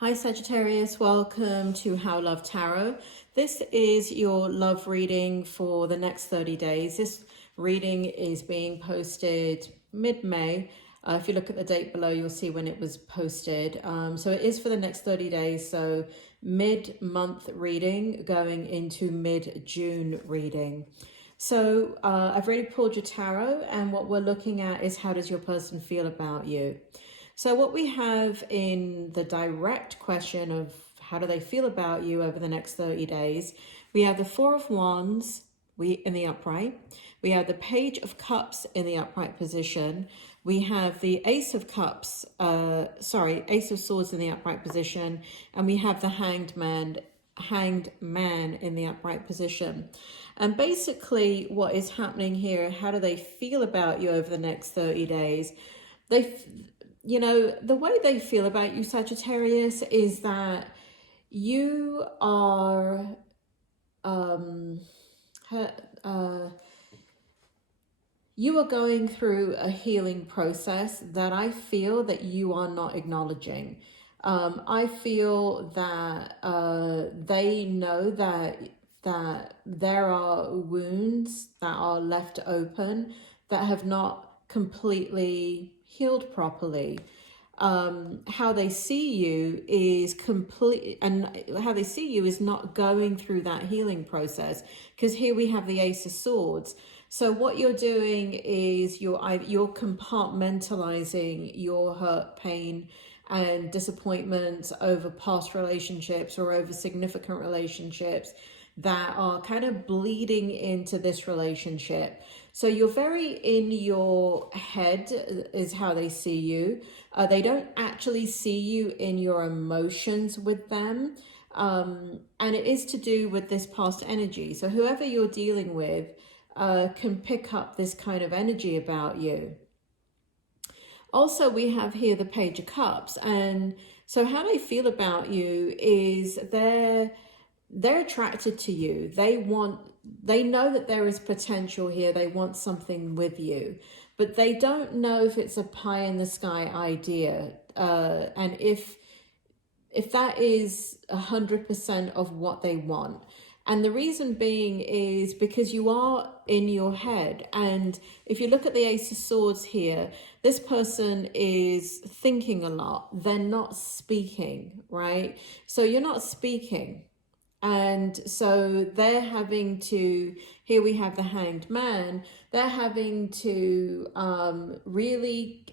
Hi Sagittarius, welcome to How Love Tarot. This is your love reading for the next 30 days. This reading is being posted mid-May. If you look at the date below, you'll see when it was posted. So it is for the next 30 days. So mid-month reading going into mid-June reading. So I've already pulled your tarot, and what we're looking at is how does your person feel about you? So what we have in the direct question of how do they feel about you over the next 30 days, we have the Four of Wands in the upright. We have the Page of Cups in the upright position. We have the Ace of Cups, Ace of Swords in the upright position. And we have the Hanged Man in the upright position. And basically what is happening here, how do they feel about you over the next 30 days? You know, the way they feel about you, Sagittarius, is that you are going through a healing process that I feel that you are not acknowledging. I feel that they know that there are wounds that are left open that have not completely healed properly. How they see you is how they see you is not going through that healing process, because here we have the Ace of Swords. So what you're doing is you're compartmentalizing your hurt, pain, and disappointments over past relationships or over significant relationships that are kind of bleeding into this relationship. So you're very in your head is how they see you. They don't actually see you in your emotions with them. And it is to do with this past energy. So whoever you're dealing with can pick up this kind of energy about you. Also, we have here the Page of Cups. And so how they feel about you is they're attracted to you. They know that there is potential here. They want something with you, but they don't know if it's a pie in the sky idea. And if that is 100% of what they want. And the reason being is because you are in your head. And if you look at the Ace of Swords here, this person is thinking a lot. They're not speaking, right? So you're not speaking. And so they're having to, here we have the Hanged Man, they're having to really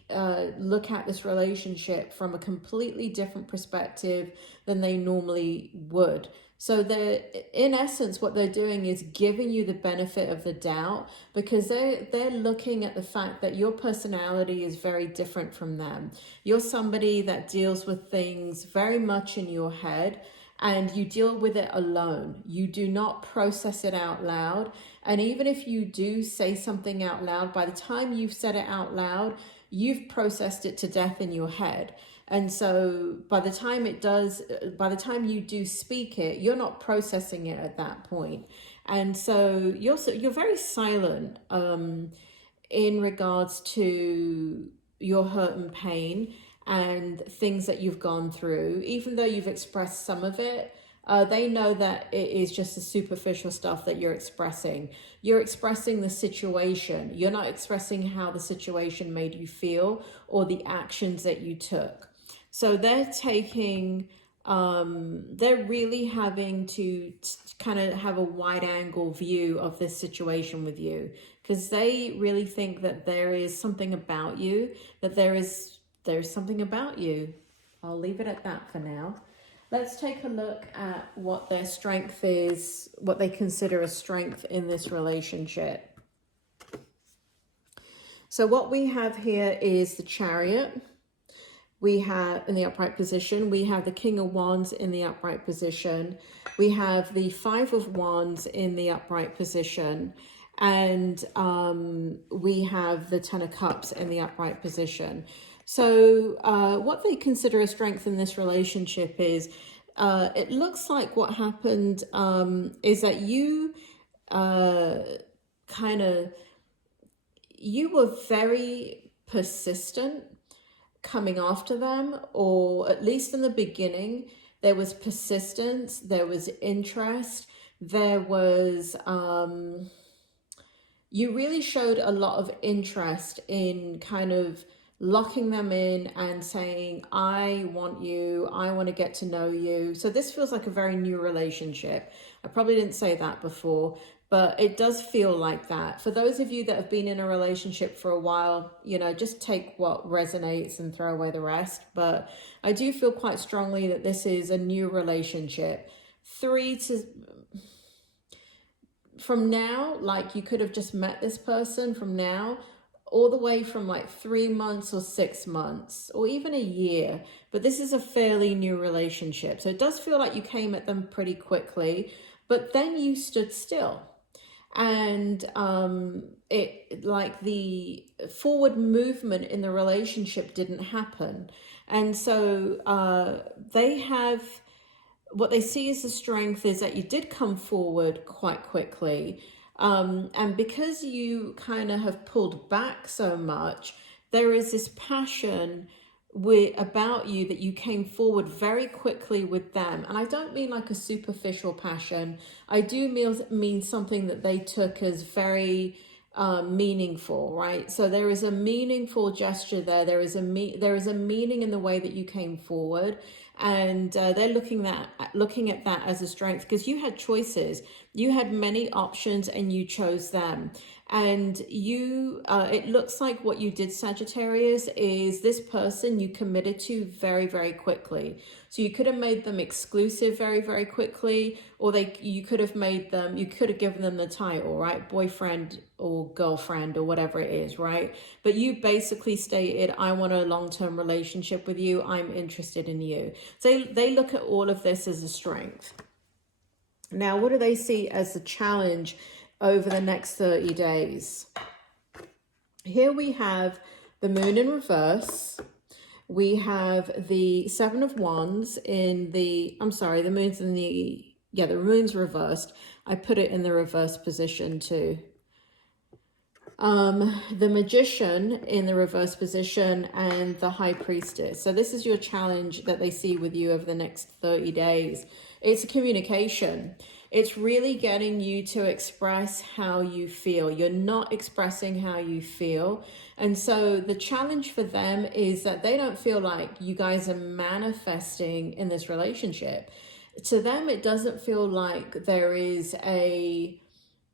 look at this relationship from a completely different perspective than they normally would. So in essence, what they're doing is giving you the benefit of the doubt, because they're looking at the fact that your personality is very different from them. You're somebody that deals with things very much in your head, and you deal with it alone. You do not process it out loud. And even if you do say something out loud, by the time you've said it out loud, you've processed it to death in your head. And so by the time you do speak it, you're not processing it at that point. And so you're very silent in regards to your hurt and pain and things that you've gone through. Even though you've expressed some of it, they know that it is just the superficial stuff that you're expressing. You're expressing the situation. You're not expressing how the situation made you feel or the actions that you took. So they're taking, they're really having to kind of have a wide angle view of this situation with you, because they really think that there is something about you, that there's something about you. I'll leave it at that for now. Let's take a look at what their strength is, what they consider a strength in this relationship. So what we have here is the Chariot. We have in the upright position, we have the King of Wands in the upright position. We have the Five of Wands in the upright position. And we have the Ten of Cups in the upright position. So what they consider a strength in this relationship is, it looks like what happened is that you you were very persistent coming after them, or at least in the beginning, there was persistence, there was interest, there was, you really showed a lot of interest in kind of locking them in and saying, I want you, I want to get to know you. So this feels like a very new relationship. I probably didn't say that before, but it does feel like that. For those of you that have been in a relationship for a while, you know, just take what resonates and throw away the rest. But I do feel quite strongly that this is a new relationship. From now, like you could have just met this person from now, all the way from like 3 months or 6 months or even a year. But this is a fairly new relationship. So it does feel like you came at them pretty quickly, but then you stood still. And it, like, the forward movement in the relationship didn't happen. And so they have, what they see as the strength is that you did come forward quite quickly. And because you kind of have pulled back so much, there is this passion about you that you came forward very quickly with them. And I don't mean like a superficial passion. I do mean something that they took as very meaningful, right? So there is a meaningful gesture there. There is a meaning in the way that you came forward. And they're looking at that as a strength, because you had choices, you had many options, and you chose them. And you, it looks like what you did, Sagittarius, is this person you committed to very, very quickly. So you could have made them exclusive very, very quickly, or you could have given them the title, right? Boyfriend or girlfriend or whatever it is, right? But you basically stated, I want a long-term relationship with you. I'm interested in you. So they look at all of this as a strength. Now, what do they see as the challenge over the next 30 days? Here we have the moon in reverse. We have the 7 of Wands in the, the moon's in the, the moon's reversed. I put it in the reverse position too. The Magician in the reverse position, and the High Priestess. So this is your challenge that they see with you over the next 30 days. It's a communication. It's really getting you to express how you feel. You're not expressing how you feel. And so the challenge for them is that they don't feel like you guys are manifesting in this relationship. To them, it doesn't feel like there is a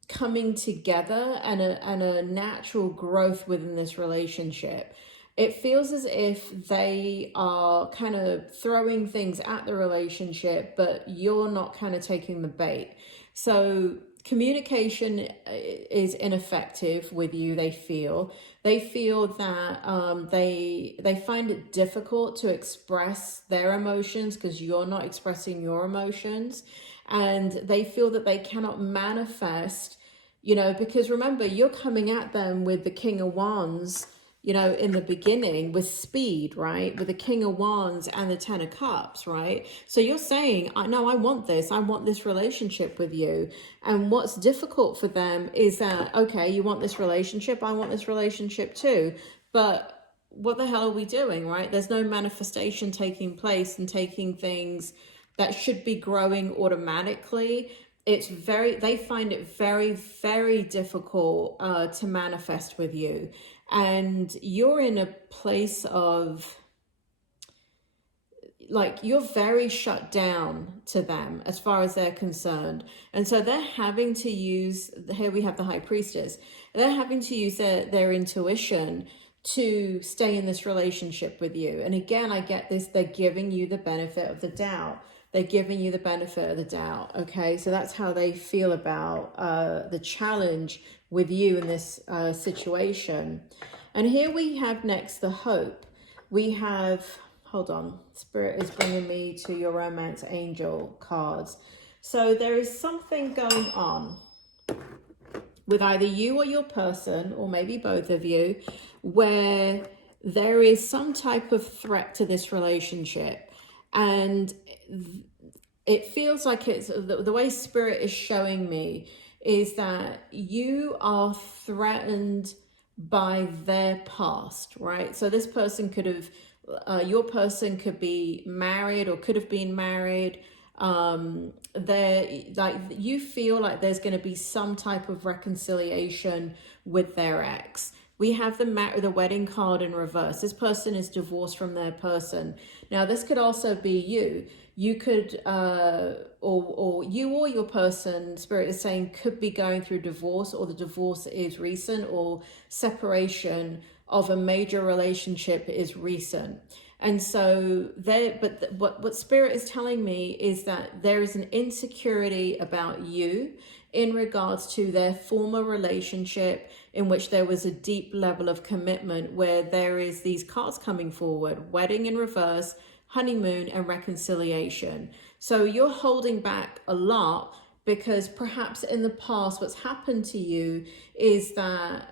coming together and a natural growth within this relationship. It feels as if they are kind of throwing things at the relationship, but you're not kind of taking the bait. So communication is ineffective with you, they feel. They feel that they find it difficult to express their emotions because you're not expressing your emotions. And they feel that they cannot manifest, you know, because remember, you're coming at them with the King of Wands, you know, in the beginning with speed, right? With the King of Wands and the 10 of Cups, right? So you're saying, no, I want this relationship with you. And what's difficult for them is that, okay, you want this relationship, I want this relationship too. But what the hell are we doing, right? There's no manifestation taking place and taking things that should be growing automatically. They find it very, very difficult to manifest with you. And you're in a place of, like, you're very shut down to them as far as they're concerned. And so they're having to use, here we have the High Priestess, they're having to use their intuition to stay in this relationship with you. And again, I get this, they're giving you the benefit of the doubt. They're giving you the benefit of the doubt, okay? So that's how they feel about the challenge with you in this situation. And here we have next the Hope. We have, hold on, Spirit is bringing me to your Romance Angel cards. So there is something going on with either you or your person, or maybe both of you, where there is some type of threat to this relationship. And it feels like it's the way Spirit is showing me is that you are threatened by their past, right? So this person could have your person could be married or could have been married. You feel like there's going to be some type of reconciliation with their ex. We have the wedding card in reverse. This person is divorced from their person. Now, this could also be you. You could, or you or your person, Spirit is saying, could be going through divorce, or the divorce is recent, or separation of a major relationship is recent. And so what Spirit is telling me is that there is an insecurity about you in regards to their former relationship, in which there was a deep level of commitment, where there is these cards coming forward: wedding in reverse, honeymoon, and reconciliation. So you're holding back a lot because perhaps in the past what's happened to you is that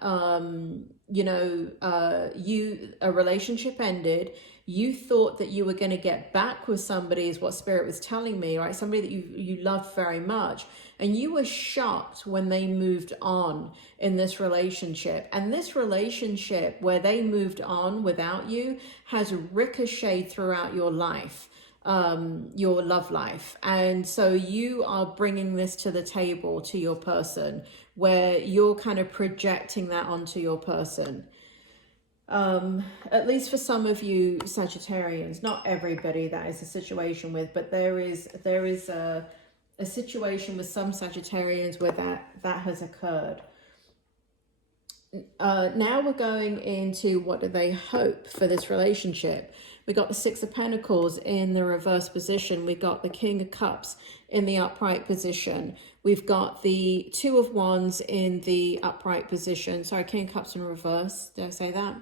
a relationship ended. You thought that you were going to get back with somebody, is what Spirit was telling me, right? Somebody that you loved very much. And you were shocked when they moved on in this relationship. And this relationship where they moved on without you has ricocheted throughout your life, your love life. And so you are bringing this to the table, to your person, where you're kind of projecting that onto your person. At least for some of you Sagittarians, not everybody that is a situation with, but there is a situation with some Sagittarians where that has occurred. Now we're going into what do they hope for this relationship. We got the Six of Pentacles in the reverse position. We got the King of Cups in the upright position. We've got the Two of Wands in the upright position. Sorry, King of Cups in reverse. Did I say that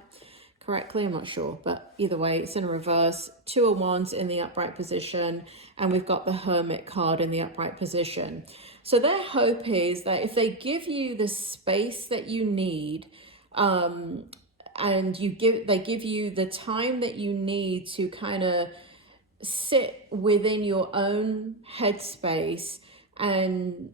correctly? I'm not sure, but either way, it's in reverse. Two of Wands in the upright position, and we've got the Hermit card in the upright position. So their hope is that if they give you the space that you need, and they give you the time that you need to kind of sit within your own headspace and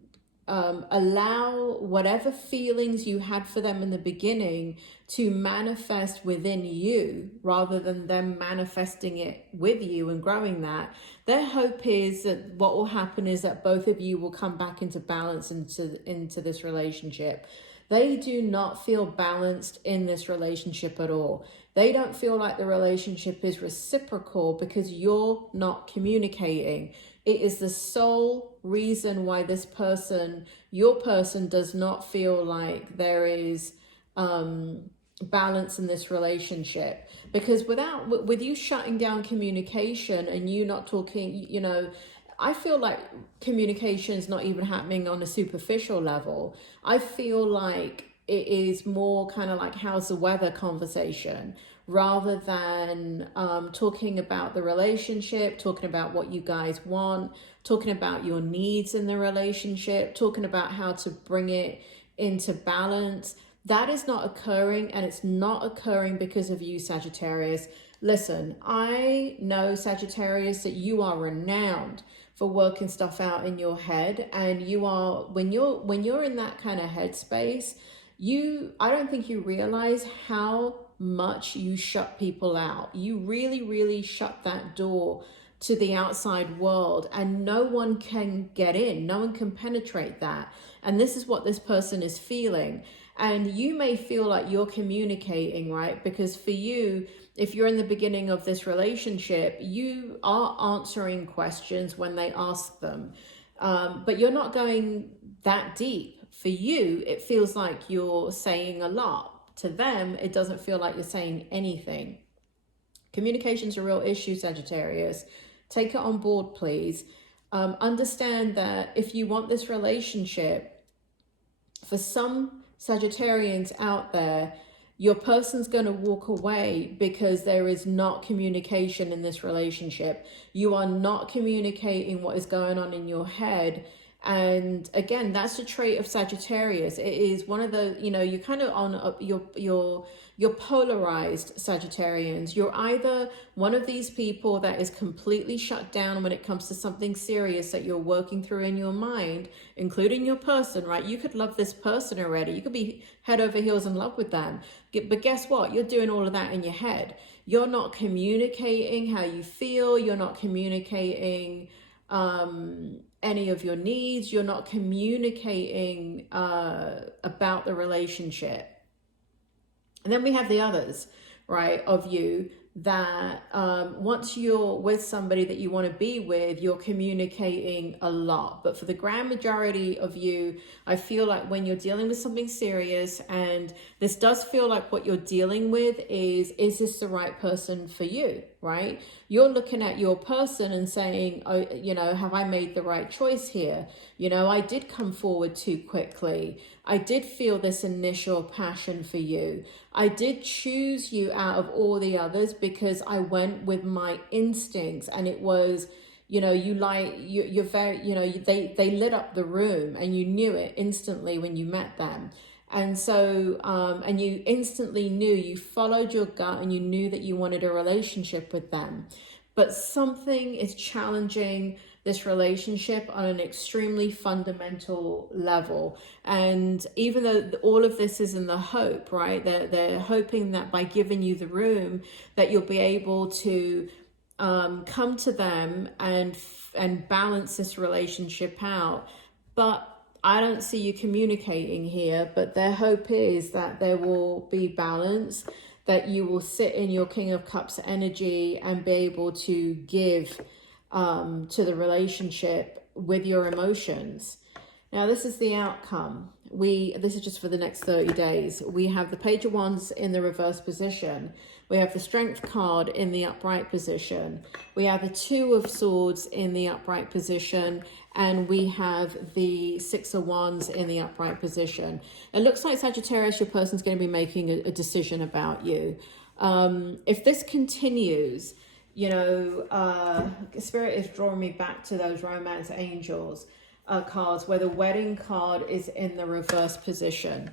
allow whatever feelings you had for them in the beginning to manifest within you, rather than them manifesting it with you and growing that. Their hope is that what will happen is that both of you will come back into balance into this relationship. They do not feel balanced in this relationship at all. They don't feel like the relationship is reciprocal because you're not communicating. It is the sole reason why this person, your person, does not feel like there is balance in this relationship. Because with you shutting down communication and you not talking, I feel like communication is not even happening on a superficial level. I feel like it is more kind of like how's the weather conversation, rather than talking about the relationship, talking about what you guys want, talking about your needs in the relationship, talking about how to bring it into balance. That is not occurring, and it's not occurring because of you, Sagittarius. Listen, I know, Sagittarius, that you are renowned for working stuff out in your head, and you are, when you're in that kind of headspace, I don't think you realize how much you shut people out. You really, really shut that door to the outside world, and no one can get in. No one can penetrate that. And this is what this person is feeling. And you may feel like you're communicating, right? Because for you, if you're in the beginning of this relationship, you are answering questions when they ask them. But you're not going that deep. For you, it feels like you're saying a lot. To them, it doesn't feel like you're saying anything. Communication's a real issue, Sagittarius. Take it on board, please. Understand that if you want this relationship, for some Sagittarians out there, your person's going to walk away because there is not communication in this relationship. You are not communicating what is going on in your head, And again, that's a trait of Sagittarius. It is one of the, you know, you're kind of on you're polarized Sagittarians. You're either one of these people that is completely shut down when it comes to something serious that you're working through in your mind, including your person, right? You could love this person already. You could be head over heels in love with them. But guess what? You're doing all of that in your head. You're not communicating how you feel. You're not communicating any of your needs. You're not communicating about the relationship. And then we have the others, right, of you that once you're with somebody that you want to be with, you're communicating a lot. But for the grand majority of you, I feel like when you're dealing with something serious, and this does feel like what you're dealing with is this the right person for you, right? You're looking at your person and saying, oh, you know, have I made the right choice here? You know, I did come forward too quickly. I did feel this initial passion for you. I did choose you out of all the others because I went with my instincts, and it was, you know, you're very, you know, they lit up the room and you knew it instantly when you met them. And so, and you instantly knew, you followed your gut and you knew that you wanted a relationship with them. But something is challenging this relationship on an extremely fundamental level. And even though all of this is in the hope, right? They're hoping that by giving you the room that you'll be able to come to them and balance this relationship out. But I don't see you communicating here, but their hope is that there will be balance, that you will sit in your King of Cups energy and be able to give to the relationship with your emotions. Now, this is the outcome. This is just for the next 30 days. We have the Page of Wands in the reverse position. We have the Strength card in the upright position. We have the Two of Swords in the upright position. And we have the Six of Wands in the upright position. It looks like, Sagittarius, your person's going to be making a decision about you. If this continues, you know, Spirit is drawing me back to those romance angels cards where the Wedding card is in the reverse position.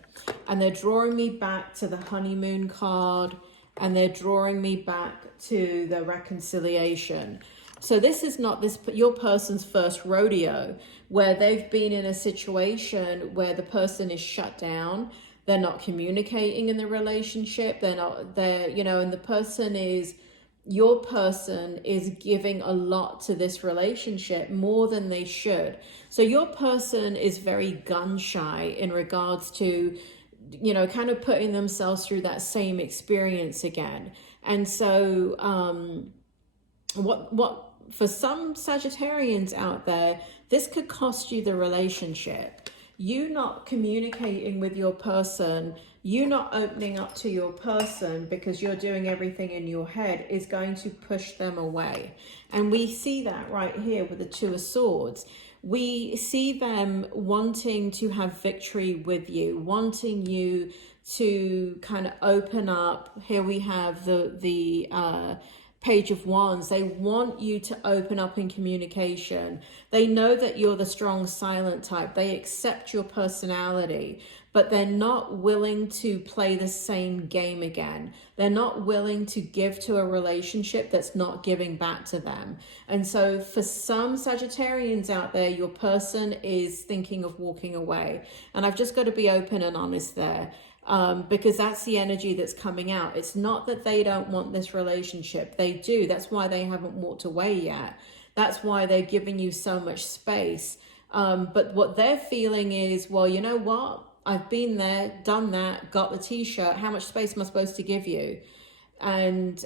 And they're drawing me back to the Honeymoon card, and they're drawing me back to the Reconciliation. So this is not your person's first rodeo where they've been in a situation where the person is shut down. They're not communicating in the relationship. You know, and the person is, your person is giving a lot to this relationship, more than they should. So your person is very gun shy in regards to, you know, kind of putting themselves through that same experience again. And so what for some Sagittarians out there, this could cost you the relationship. You not communicating with your person, you not opening up to your person because you're doing everything in your head, is going to push them away. And we see that right here with the Two of Swords. We see them wanting to have victory with you, wanting you to kind of open up. Here we have the Page of Wands. They want you to open up in communication. They know that you're the strong silent type. They accept your personality, but they're not willing to play the same game again. They're not willing to give to a relationship that's not giving back to them. And so for some Sagittarians out there, your person is thinking of walking away. And I've just got to be open and honest there. Because that's the energy that's coming out. It's not that they don't want this relationship. They do. That's why they haven't walked away yet. That's why they're giving you so much space. But what they're feeling is, well, you know what? I've been there, done that, got the t-shirt. How much space am I supposed to give you? And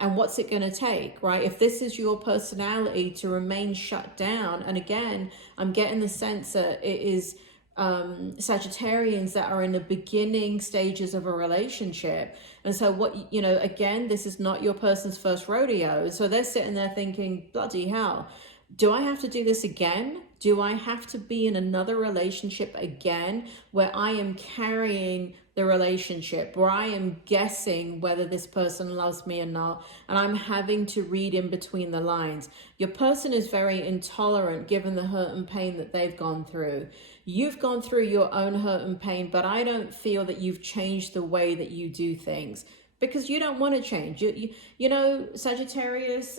what's it going to take, right? If this is your personality to remain shut down, and again, I'm getting the sense that it is Sagittarians that are in the beginning stages of a relationship. And so what, you know, again, this is not your person's first rodeo. So they're sitting there thinking, bloody hell, Do I have to do this again? Do I have to be in another relationship again where I am carrying the relationship, where I am guessing whether this person loves me or not, and I'm having to read in between the lines? Your person is very intolerant given the hurt and pain that they've gone through. You've gone through your own hurt and pain, but I don't feel that you've changed the way that you do things because you don't want to change. You know, Sagittarius,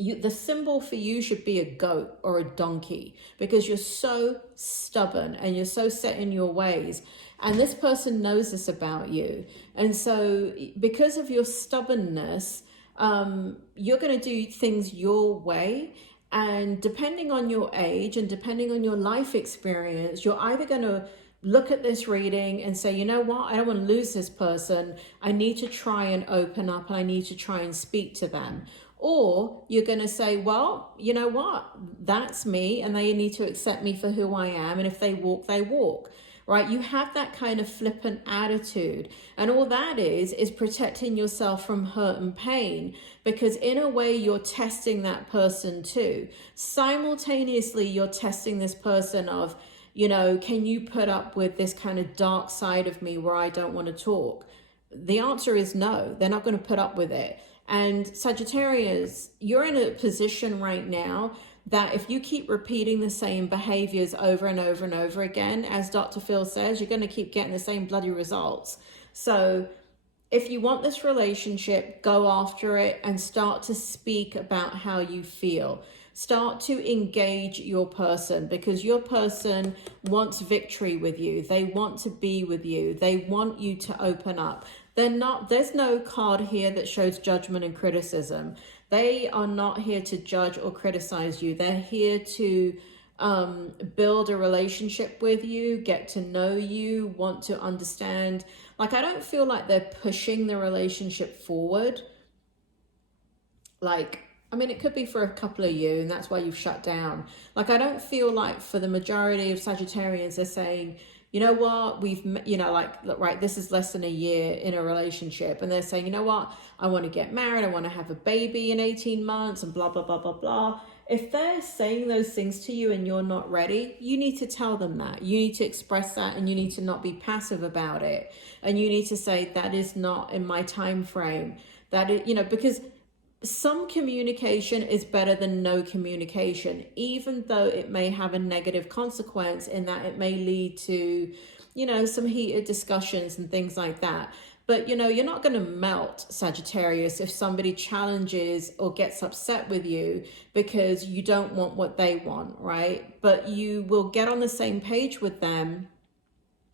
the symbol for you should be a goat or a donkey because you're so stubborn and you're so set in your ways. And this person knows this about you. And so because of your stubbornness, you're going to do things your way. And depending on your age and depending on your life experience, you're either going to look at this reading and say, you know what, I don't want to lose this person. I need to try and open up and I need to try and speak to them. Or you're going to say, well, you know what, that's me and they need to accept me for who I am. And if they walk, they walk, right? You have that kind of flippant attitude. And all that is protecting yourself from hurt and pain, because in a way you're testing that person too. Simultaneously, you're testing this person of, you know, can you put up with this kind of dark side of me where I don't want to talk? The answer is no, they're not going to put up with it. And Sagittarius, you're in a position right now that if you keep repeating the same behaviors over and over and over again, as Dr. Phil says, you're going to keep getting the same bloody results. So if you want this relationship, go after it and start to speak about how you feel. Start to engage your person, because your person wants victory with you. They want to be with you. They want you to open up. There's no card here that shows judgment and criticism. They are not here to judge or criticize you. They're here to build a relationship with you, get to know you, want to understand. Like, I don't feel like they're pushing the relationship forward. Like, I mean, it could be for a couple of you and that's why you've shut down. Like, I don't feel like for the majority of Sagittarians, they're saying, you know what, right, this is less than a year in a relationship. And they're saying, you know what, I want to get married. I want to have a baby in 18 months and blah, blah, blah, blah, blah. If they're saying those things to you and you're not ready, you need to tell them that. You need to express that and you need to not be passive about it. And you need to say, that is not in my time frame. That is, you know, because some communication is better than no communication, even though it may have a negative consequence in that it may lead to, you know, some heated discussions and things like that. But, you know, you're not going to melt, Sagittarius, if somebody challenges or gets upset with you because you don't want what they want, right? But you will get on the same page with them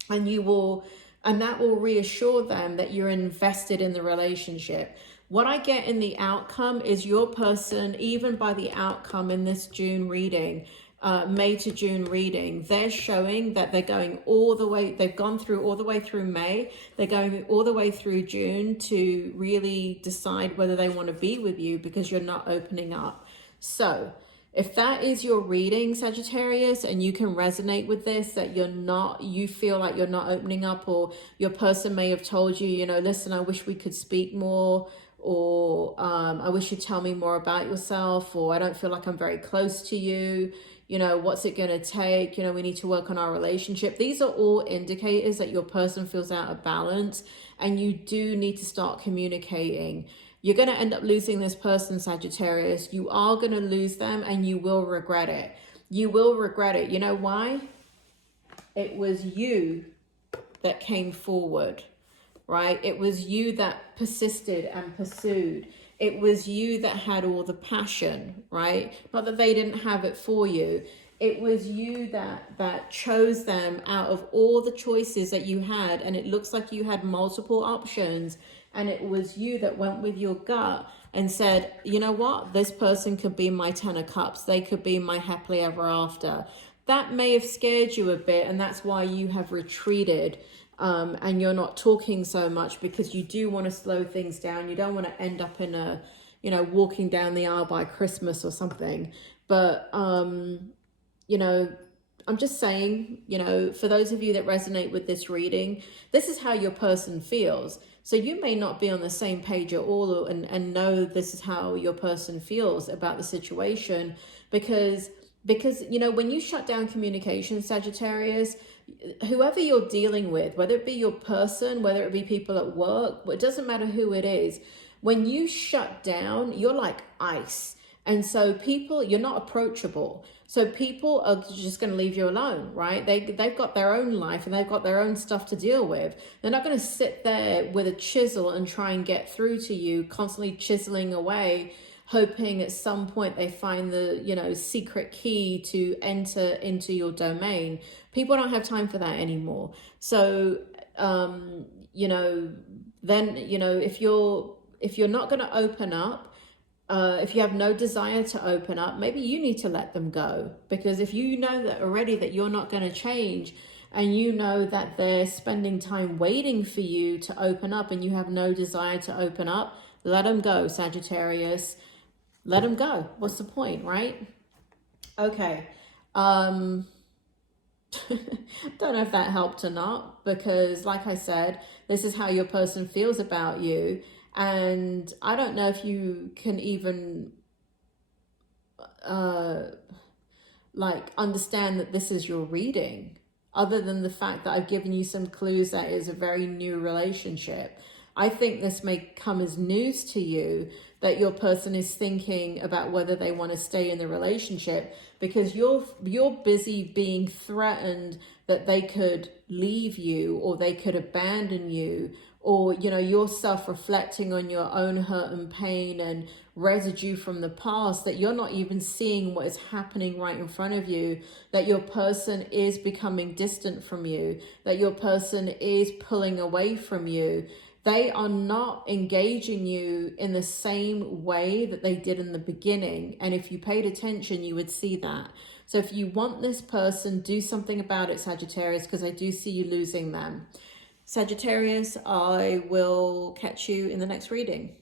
and that will reassure them that you're invested in the relationship. What I get in the outcome is your person, even by the outcome in this June reading, May to June reading, they're showing that they're going all the way, they've gone through all the way through May, they're going all the way through June to really decide whether they want to be with you because you're not opening up. So if that is your reading, Sagittarius, and you can resonate with this, that you feel like you're not opening up, or your person may have told you, you know, listen, I wish we could speak more, or I wish you'd tell me more about yourself, or I don't feel like I'm very close to you, you know, what's it going to take, you know, we need to work on our relationship. These are all indicators that your person feels out of balance and you do need to start communicating. You're going to end up losing this person, Sagittarius. You are going to lose them and you will regret it. You will regret it. You know why? It was you that came forward, right? It was you that persisted and pursued. It was you that had all the passion, right? Not that they didn't have it for you. It was you that chose them out of all the choices that you had. And it looks like you had multiple options. And it was you that went with your gut and said, you know what? This person could be my 10 of cups. They could be my happily ever after. That may have scared you a bit. And that's why you have retreated. And you're not talking so much because you do want to slow things down. You don't want to end up in a, you know, walking down the aisle by Christmas or something. But, you know, I'm just saying, you know, for those of you that resonate with this reading, this is how your person feels. So you may not be on the same page at all, and know this is how your person feels about the situation, because you know, when you shut down communication, Sagittarius, whoever you're dealing with, whether it be your person, whether it be people at work, it doesn't matter who it is, when you shut down, you're like ice. And so people, you're not approachable. So people are just going to leave you alone, right? They've got their own life and they've got their own stuff to deal with. They're not going to sit there with a chisel and try and get through to you, constantly chiseling away, hoping at some point they find the, you know, secret key to enter into your domain. People don't have time for that anymore. So, you know, then, you know, if you're not going to open up, if you have no desire to open up, maybe you need to let them go. Because if you know that already that you're not going to change, and you know that they're spending time waiting for you to open up and you have no desire to open up, let them go, Sagittarius. Let them go. What's the point, right? Okay. Don't know if that helped or not, because like I said, this is how your person feels about you. And I don't know if you can even like understand that this is your reading, other than the fact that I've given you some clues that is a very new relationship. I think this may come as news to you that your person is thinking about whether they want to stay in the relationship, because you're busy being threatened that they could leave you or they could abandon you, or, you know, you're self-reflecting on your own hurt and pain and residue from the past, that you're not even seeing what is happening right in front of you, that your person is becoming distant from you, that your person is pulling away from you. They are not engaging you in the same way that they did in the beginning. And if you paid attention, you would see that. So if you want this person, do something about it, Sagittarius, because I do see you losing them. Sagittarius, I will catch you in the next reading.